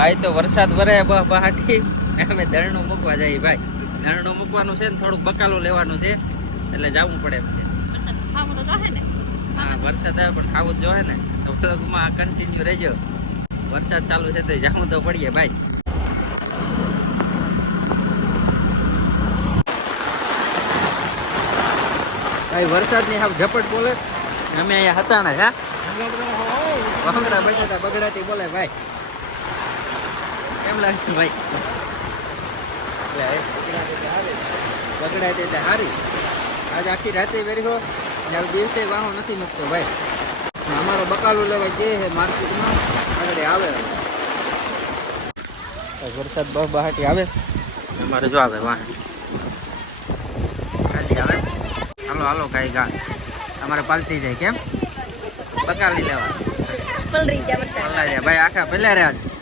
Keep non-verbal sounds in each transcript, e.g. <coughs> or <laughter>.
ભાઈ તો વરસાદ વરે બહ બહાટી અમે દરણું મૂકવા જઈએ ભાઈ. દરણું મૂકવાનું છે ને થોડુંક બકાલું લેવાનું છે. એટલે જવું પડે એમ છે. વરસાદ ખાવું તો જોહે ને. હા વરસાદ આવે પણ ખાવું જ હે ને. તો વ્લોગમાં કન્ટિન્યુ રહેજો. વરસાદ ચાલુ છે તો જવું તો પડીએ ભાઈ. ભાઈ વરસાદની હાવ ઝપટ બોલે. અમે અહીંયા હતા ને હા? બગડાતી બોલે ભાઈ. કેમ લાગે ભાઈ. એટલે તે હારી. બગડાટી એટલે હારી. આજ આખી રાતે વેરી ને હવે દિવસે વાહો નથી મૂકતો ભાઈ. અમારો બકાલું લેવા જે છે માર્કેટમાં. આગળ આવે વરસાદ બહુ બહાટી આવે. અમારે જો આવે વાહ ખાલી આવે. હાલો હાલો કાંઈ ગા અમારે પાલટી જાય કેમ? બકાલી લેવા. પલરી ગયા ભાઈ આખા પેલા રહ્યા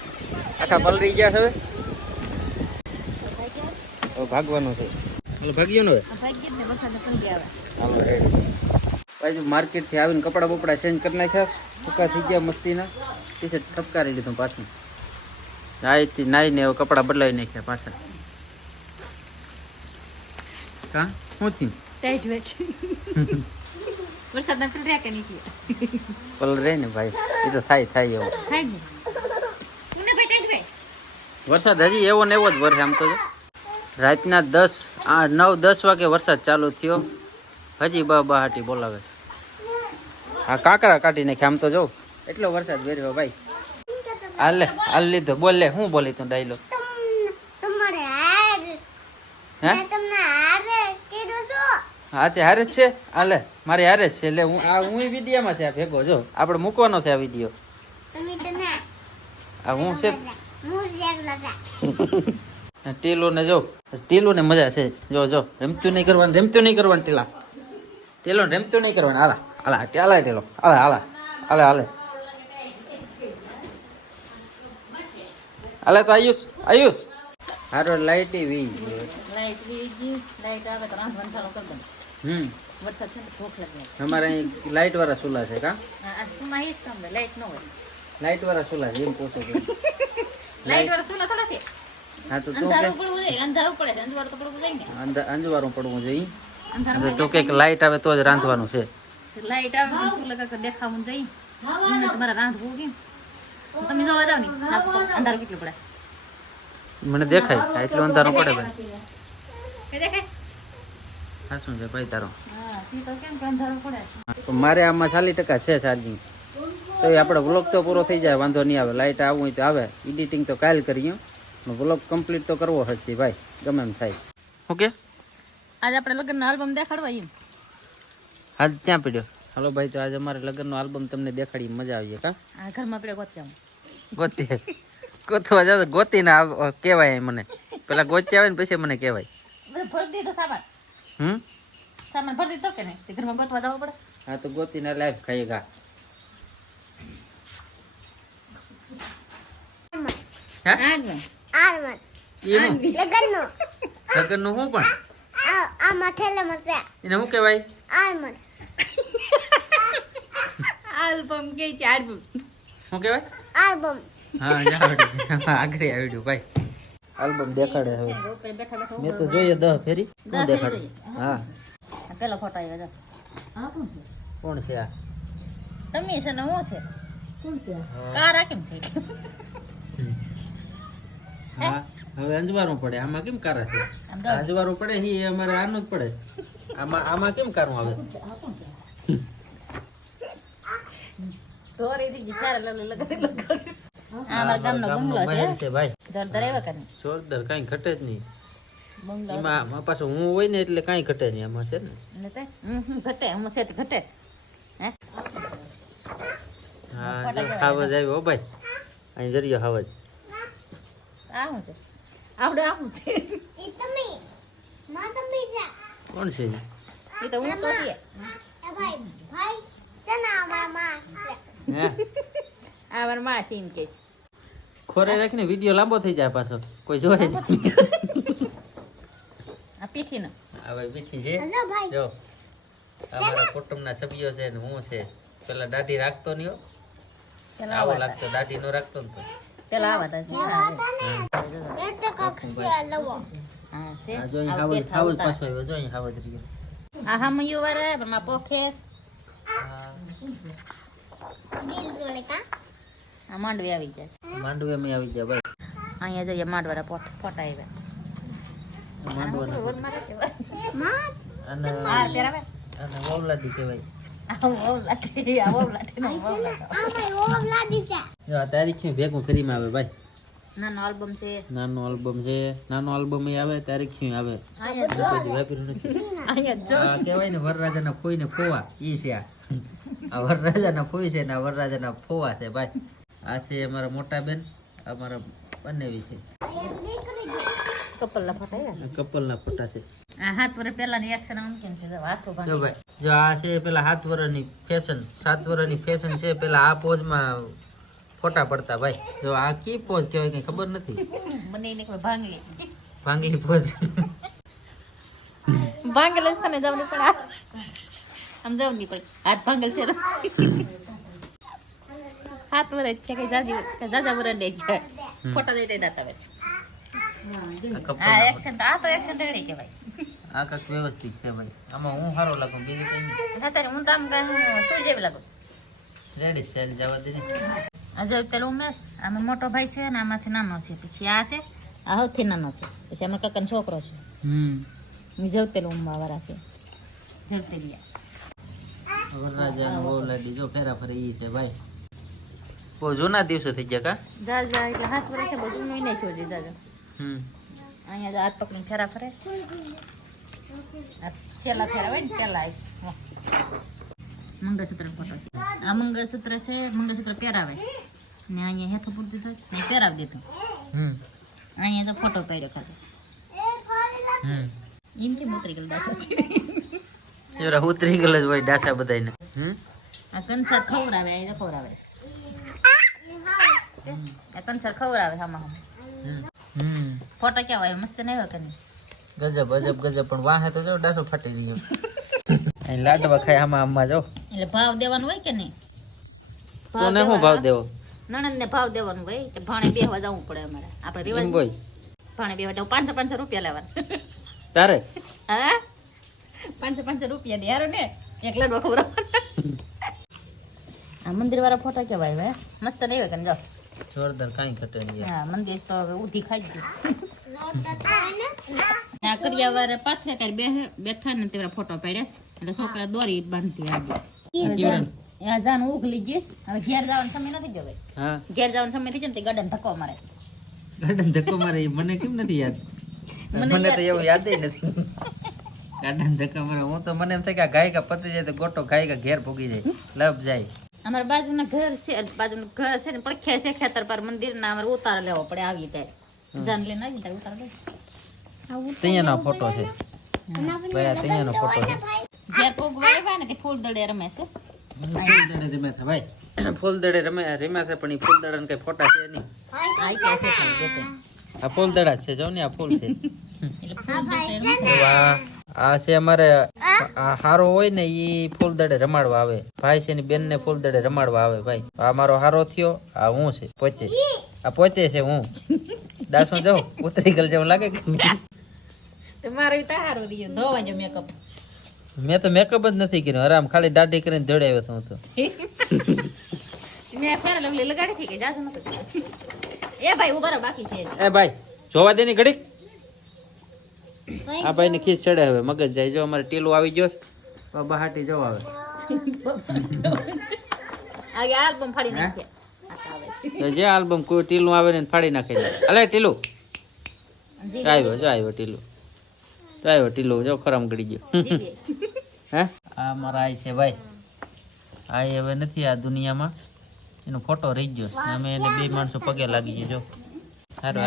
આખા પલરી ગયા છે હવે. ભાગવાનું છે. હાલો ભાગ્યો ને હવે? ને ભાઈ માર્કેટથી આવીને કપડા બપડા ચેન્જ કરી નાખ્યા સૂકા થઈ ગયા મસ્તીના. ટી શર્ટ ઠપકારી લીધું પાછું. નાહીથી નાહીને હવે કપડા બદલાવી નાખ્યા પાછા. કા શું થયું? ટાઈટ વેચ વરસાદ ના પલર્યા કે નહીં. પલ રે ને ભાઈ એ તો થાય થાય એવું. થાય ને કોને ભાઈ ટાઈટ વેચ વરસાદ હજી એવો ને એવો જ વરસે આમ તો રાતના દસ નવ દસ વાગે વરસાદ ચાલુ થયો. હજી બા બહાટી બોલાવે હા કાંકરા કાઢી નાખે આમ તો જો. એટલો વરસાદ વેર્યો ભાઈ. હાલે હાલ લીધો. બોલ લે હું બોલી તું ડાયલો હે? તે હારે જ છે? હાલે મારે હારે જ છે. એટલે હું આ હું વિડીયોમાં છે આ ભેગો. જો આપણે મૂકવાનો છે આ વીડિયો. આ હું છે? ટીલું ને જો ટીલું ને મજા છે. જો જો રમતું નહીં કરવાનું રમતું નહીં કરવાનું ટીલા. ટીલો રમતું નહીં કરવાનું. હાલા હાલા હાલા ટીલો. હાલા હાલા હાલે હાલે. હાલે તો આયુષ આયુષ. હારો લાઈટ વી લાઈટ વી લાઈટ આવે તો રાંધવાનું ચાલુ કરી દઉં હમ. વરસાદ છે ભૂખ લાગે. અમારે અહીં લાઈટ વાળા સુલા છે કા? લાઈટ ન હોય. લાઈટ વાળા સુલા છે એમ પૂછો લાઈટ વાળા સોલા થોડા છે? હા તો અંધારું પડવું જોઈએ અંધારું પડે છે અંધારું તો પડવું જોઈએ ને. અંદર પડવું જોઈએ. અંધારું હવે તું લાઈટ આવે. તો જ રાંધવાનું છે. લાઈટ આવે તો શું લગા દેખાવું જોઈએ. એમને તમારે રાંધવું કેમ તમે જોવા જાવ ને અંધારું કેટલું પડે? મને દેખાય. એટલું અંધારું પડે ભાઈ. કે દેખાય? હા શું છે ભાઈ તારો? હા તો કેમ કે અંધારું પડે મારે આમાં ચાલીસ ટકા છે ચાર્જિંગ તો એ આપણે વ્લોગ તો પૂરો થઈ જાય વાંધો નહીં આવે. લાઇટ આવું હોય તો આવે. એડિટિંગ તો કાલ કરીએ. વ્લોગ કમ્પ્લીટ તો કરવો હશે ભાઈ. ગમે એમ થાય. ઓકે? આજે આપણે લગ્નનો આલ્બમ દેખાડવા એમ. હાલ ત્યાં પડ્યો? હાલો ભાઈ તો આજે અમારે લગ્નનો આલ્બમ તમને દેખાડી મજા આવી કા? આ ઘરમાં આપણે ગોત્યા ગોતી. ગોતવા જાવ ગોતી ના કહેવાય મને. પેલા ગોતી આવે ને પછી મને કહેવાય. બધું ભરી દીધો સામાન. હમ? સામાન ભરી દીધો કે નહીં? ઘરમાં ગોતવા જવું પડે. હા તો ગોતી ના લાઈફ ખાઈ ગા હે? આરમત એનું લગનનો લગ્નનું શું પણ? આ આ મઠેલામાં છે. એને શું કહેવાય? આરમત આલ્બમ કે છે આલ્બમ શું કહેવાય? આલ્બમ હા આગળ. આવડ્યું ભાઈ. આલ્બમ દેખાડે હવે. બેઠા બેઠા મેં તો જોઈએ દહ ફેરી. શું દેખાડે? હા. પેલો ફોટો આવ્યો હા કોણ છે? કોણ છે આ? તમે છે ને હું છે? કોણ છે કારા કેમ છે? હા હવે અંજવારું પડે. આમાં કેમ કારા છે? અંજવારું પડે હી અમારે આનું જ પડે. આમાં આમાં કેમ કારું આવે? જોરદાર કાંઈ ઘટે જ નહીં. એમાં પાછું હું હોય ને એટલે કાંઈ ઘટે નહીં આમાં છે ને. ઘટે હમ છે ઘટે હે? હાવજ આવ્યો ભાઈ. અહીં જરિયો હાવજ. આ શું છે. આપણે આવું છે. ઈ તમે માં તમે કોણ છે? એ તો હું તો ભાઈ ભાઈ છે માં છે. આ મારા માં છે એમ કે છે. ખોરે રાખીને વીડિયો લાંબો થઈ જાય પાછો. કોઈ જોવે જ આ પીઠીનો આ ભાઈ પીઠી છે. જો અમારા કુટુંબના સભ્યો છે ને હું છે. પેલા દાઢી રાખતો નહીં આવો. લાગતો દાઢી નો રાખતો ને તો. પેલા આવા હતા એ તો કક્ષી લવો. હા છે. આ જો અહીં ઉતાર. પાછો આવ્યો જો અહીં હાવજ રહ્યો આ હા મયું વાળા પણ માં પોખેસ. દિલ જોડે કા? આ માંડવી આવી જાય છે. માંડવી આવી ગયા ભાઈ અહીંયા જઈએ માંડવાળા પોટ ફોટા આવ્યા. માંડવાના વરમાં અને આ કહેવાય. આ આ નો છે. આ તારીખ છે ભેગું ફ્રીમાં આવે ભાઈ. નાનો આલ્બમ છે. નાનો આલ્બમ છે. નાનો આલ્બમ આવે તારીખ છે આવે? અહીંયા જો. પછી વાપર્યું નથી. અહીંયા જો. આ કહેવાય ને વરરાજાના ફોઈને ફોવા. ઈ છે આ. આ વરરાજાના ફોઈ છે ને આ વરરાજાના ફોવા છે ભાઈ. આ છે અમારા મોટા બેન અમારા બંનેવી છે. કપલના ફોટા કપલના ફોટા છે. આ હાથ વર્ષ પહેલાની એક્શન આમ કેમ છે? જો હાથો જો ભાઈ. જો આ છે પેલા સાત વર્ષની ફેશન સાત વર્ષની ફેશન છે. પેલા આ પોઝમાં ફોટા પડતા ભાઈ. જો આ કી પોઝ કહેવાય કઈ ખબર નથી? મને એને કોઈ ભાંગલી ભાંગલી પોઝ. ભાંગેલ છે ને જવની પણ આમ જવની પણ હાથ ભાંગલ છે હાથ વર્ષ છે કે જાજી જાજા વર્ષ દે છે ફોટા દઈ દઈ દાતા છે આ એક્શન આ તો એક્શન રેડી કહેવાય. આ કાંઈક વ્યવસ્થિત છે ભાઈ. આમાં હું સારો લાગું બીજું કઈ નહીં હું તો આમ કાંઈ શું જેવી લાગું? રેડી સેલ જવા દે જો પેલો ઉમેશ આમાં મોટો ભાઈ છે ને આમાંથી નાનો છે પછી આ છે આ સૌથી નાનો છે પછી આમાં કાકાનો છોકરો છે. હમ. જવતેલું ઉમવા વાળા છે. જવતેલિયા. વરરાજા બહુ લાડી જો ફેરા ફરી છે ભાઈ. બહુ જૂના દિવસો થઈ ગયા કા? જા જા એટલે હાથ વર્ષે બધું હું નહીં છું જા જા હમ. અહીંયા હાથ પકડીને ફેરા ફરે. છેલ્લા ફેરા હોય ને છેલ્લા. મંગળસૂત્ર ફોટો છે. આ મંગળસૂત્ર છે મંગળસૂત્ર પહેરાવે છે. ને અહીંયા હેઠું પૂરી દીધો ને પહેરાવી દીધું. હમ. અહીંયા તો ફોટો પાડ્યો ખાતો હમ. કેમ ઉતરી ગયેલો દાસા છે? ઉતરી ગયેલો જ હોય ડાસા બધાને હમ. આ કંસાર ખવડાવે આ ખવડાવે. આ કંસાર ખવડાવે. હમ હમ. ફોટો કેવો આવ્યો મસ્ત નહીં હોય કે ગજબ ગજબ ગજબ. પણ વાહે તો જો ડાસો ફાટી ગયો <laughs> લાડવા ખાય આમાં આમાં જો. એટલે ભાવ દેવાનો હોય કે નહીં? તને શું ભાવ દેવો? નણંદને ભાવ દેવાનો હોય? કે ભાણે બેહવા જવું પડે અમારે? આપણે રિવાજ બોય ભાણે બેહવા જવું. પાંચસો પાંચસો રૂપિયા લેવાના. તારે? <laughs> હા? પાંચસો પાંચસો રૂપિયા દે. હારો ને? એકલા લાડવા ખબર આ મંદિર વાળા ફોટા કેવાય હવે મસ્ત નહીં હોય કે જો. જોરદાર કાઈ ઘટે નહીં. હા મંદિર તો હવે ઉધી ખાઈ ગયું. <laughs> આ કરિયા વાળા પાથરે ત્યારે બેઠા ને તેવા ફોટો પાડ્યા એટલે છોકરા દોરી બાંધતી આવી. જાન ઉઘલી જઈશ. હવે ઘેર જવાનો સમય નથી ગયો હા. ઘેર જવાનો સમય થઈ જાય ને તે ગડન ધક્કો મારે. ગડન ધક્કો મારે મને કેમ નથી યાદ? મને તો એવું યાદ નથી. ગાર્ડન ધક્કા મારે. હું તો મને એમ થાય કે આ ગાયકા પતી જાય તો ગોટો ગાયકા ઘેર ભોગી જાય. લપ જાય. અમાર બાજુના ઘર છે બાજુનું ઘર છે ને પડખે છે ખેતર પર મંદિર ના અમારે ઉતાર લેવો પડે આવી ત્યારે જાન લઈને આવી ત્યારે ઉતાર લે ત્યાંનો ફોટો છે. ભાઈ ત્યાંનો ફોટો છે. ઘેર હોય ને તે ફૂલ દડે રમે છે. ફૂલદડે ભાઈ. <coughs> ફૂલદડે રમ્યા રમ્યા છે પણ એ ફૂલદડા કઈ ફોટા છે નહીં. આઈ ગયા છે ખાલી જોતે. આ ફૂલદડા છે. જો ને આ ફૂલ છે. દડે આ આ છે અમારે હારો હોય ને ઈ ફૂલદડે રમાડવા આવે. ભાઈ છે ની બેન ને ફૂલદડે રમાડવા આવે ભાઈ. આ મારો હારો થયો આ હું છે પોતે. આ પોતે છે હું. દાસો જાઉં ઉતરી ગયેલ જેવું લાગે કે તે મારો તારો દિયો ધોવા જો મેકઅપ મેં તો મેકઅપ જ નથી કર્યો. આરામ ખાલી દાઢી કરીને દોડાવ્યો હતો હું તો. મેં ફેર લવલી લગાડી હતી કે જાજો નતો એ ભાઈ ઊભા રહો બાકી છે એ ભાઈ જોવા દે ની ઘડી આ ભાઈ ને ખીચ ચડે હવે મગજ જાય. જો અમારે ટીલું આવી ગયો બાબા હાટી જવા આવે. આગે આલ્બમ ફાડી તો. તો જે આલ્બમ કોઈ ટીલું આવે ને ફાડી નાખે અલે ટીલું. જી. તો આવ્યો જો આવ્યો ટીલું. તો આવ્યો ટીલું જો ખરામ ગળી ગયો. જી જી. હે? આ મારા આઈ છે ભાઈ. આઈ હવે નથી આ દુનિયામાં. એનો ફોટો રહી ગયો. અમે એને બે માણસો પગે લાગી જો. હારો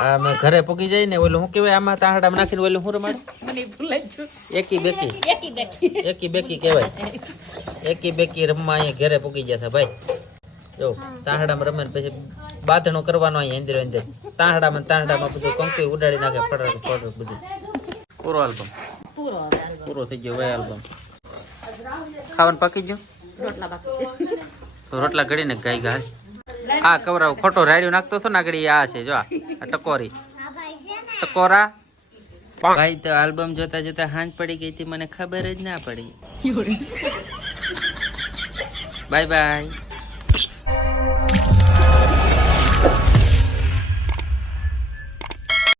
આ મેં ઘરે પગી જાય ને ઓલું શું કહેવાય આમાં તાહડામાં નાખીને ઓલું શું રમાડે. એકી બેકી. એકી બેકી. કહેવાય. એકી બેકી રમવા અહીંયા ઘરે પૂગી ગયા હતા ભાઈ. જો તાહડામાં રમે ને પછી બાંધણો કરવાનો અહીંયા અંદર અંદર. તાહડામાં તાંડામાં તાહડામાં બધું કંકી ઉડાડી નાખે ફટાક ફટાક બધું. પૂરો આલ્બમ. પૂરો પૂરો થઈ ગયો ભાઈ આલ્બમ ખાવાનું પાકી ગયું? રોટલા બાકી તો રોટલા ઘડીને ગાઈ ગા આ કવરાવ ખોટો રાડ્યો નાખતો હતો ને આગળ ઈ આ છે જો આ ટકોરી. ટકોરા? ભાઈ તો આલ્બમ જોતા જોતા હાંજ પડી ગઈ હતી મને ખબર જ ના પડી. Bye bye